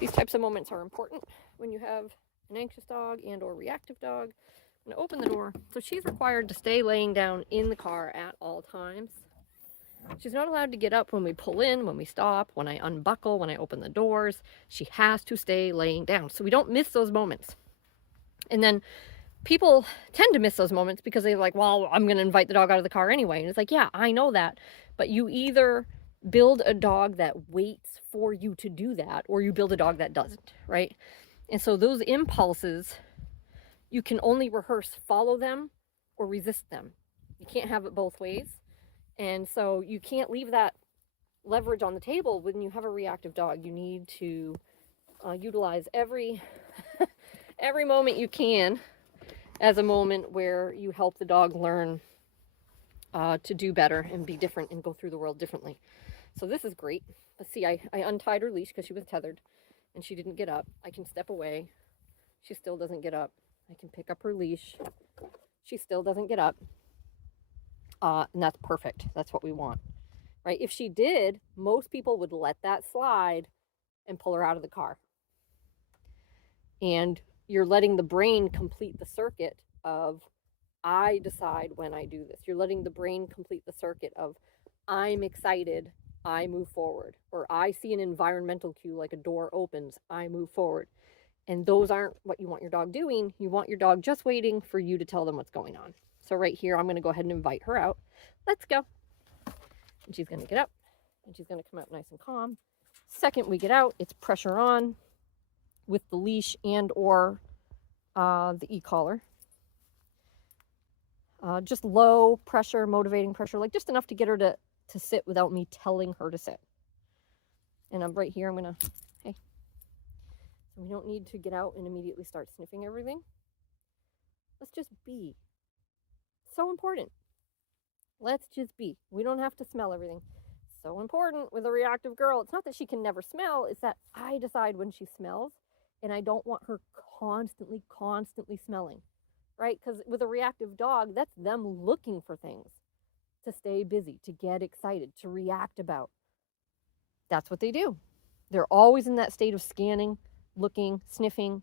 These types of moments are important when you have an anxious dog and or reactive dog. I'm gonna open the door. So she's required to stay laying down in the car at all times. She's not allowed to get up when we pull in, when we stop, when I unbuckle, when I open the doors. She has to stay laying down so we don't miss those moments. And then people tend to miss those moments because they're like, well, I'm going to invite the dog out of the car anyway. And it's like, yeah, I know that. But you either build a dog that waits for you to do that, or you build a dog that doesn't, right? And so those impulses, you can only rehearse, follow them or resist them. You can't have it both ways. And so you can't leave that leverage on the table when you have a reactive dog. You need to utilize every every moment you can as a moment where you help the dog learn to do better and be different and go through the world differently. So this is great. Let's see, I untied her leash because she was tethered and she didn't get up. I can step away. She still doesn't get up. I can pick up her leash. She still doesn't get up. And that's perfect. That's what we want, right? If she did, most people would let that slide and pull her out of the car. And you're letting the brain complete the circuit of, I decide when I do this. You're letting the brain complete the circuit of, I'm excited, I move forward. Or I see an environmental cue like a door opens, I move forward. And those aren't what you want your dog doing. You want your dog just waiting for you to tell them what's going on. So right here, I'm going to go ahead and invite her out. Let's go. And she's going to get up and she's going to come out nice and calm. Second we get out, it's pressure on with the leash and or the e-collar. Just low pressure, motivating pressure, like just enough to get her to sit without me telling her to sit. And I'm right here, I'm going to, hey. So we don't need to get out and immediately start sniffing everything. Let's just be. So important. Let's just be. We don't have to smell everything. So important with a reactive girl. It's not that she can never smell, it's that I decide when she smells, and I don't want her constantly smelling, right? Because with a reactive dog, that's them looking for things to stay busy, to get excited, to react about. That's what they do. They're always in that state of scanning, looking, sniffing.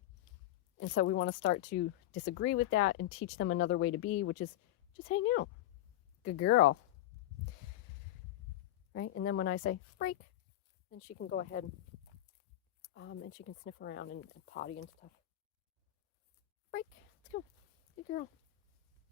And so we want to start to disagree with that and teach them another way to be, which is just hang out. Good girl. Right? And then when I say break, then she can go ahead and she can sniff around and potty and stuff. Break. Let's go. Good girl.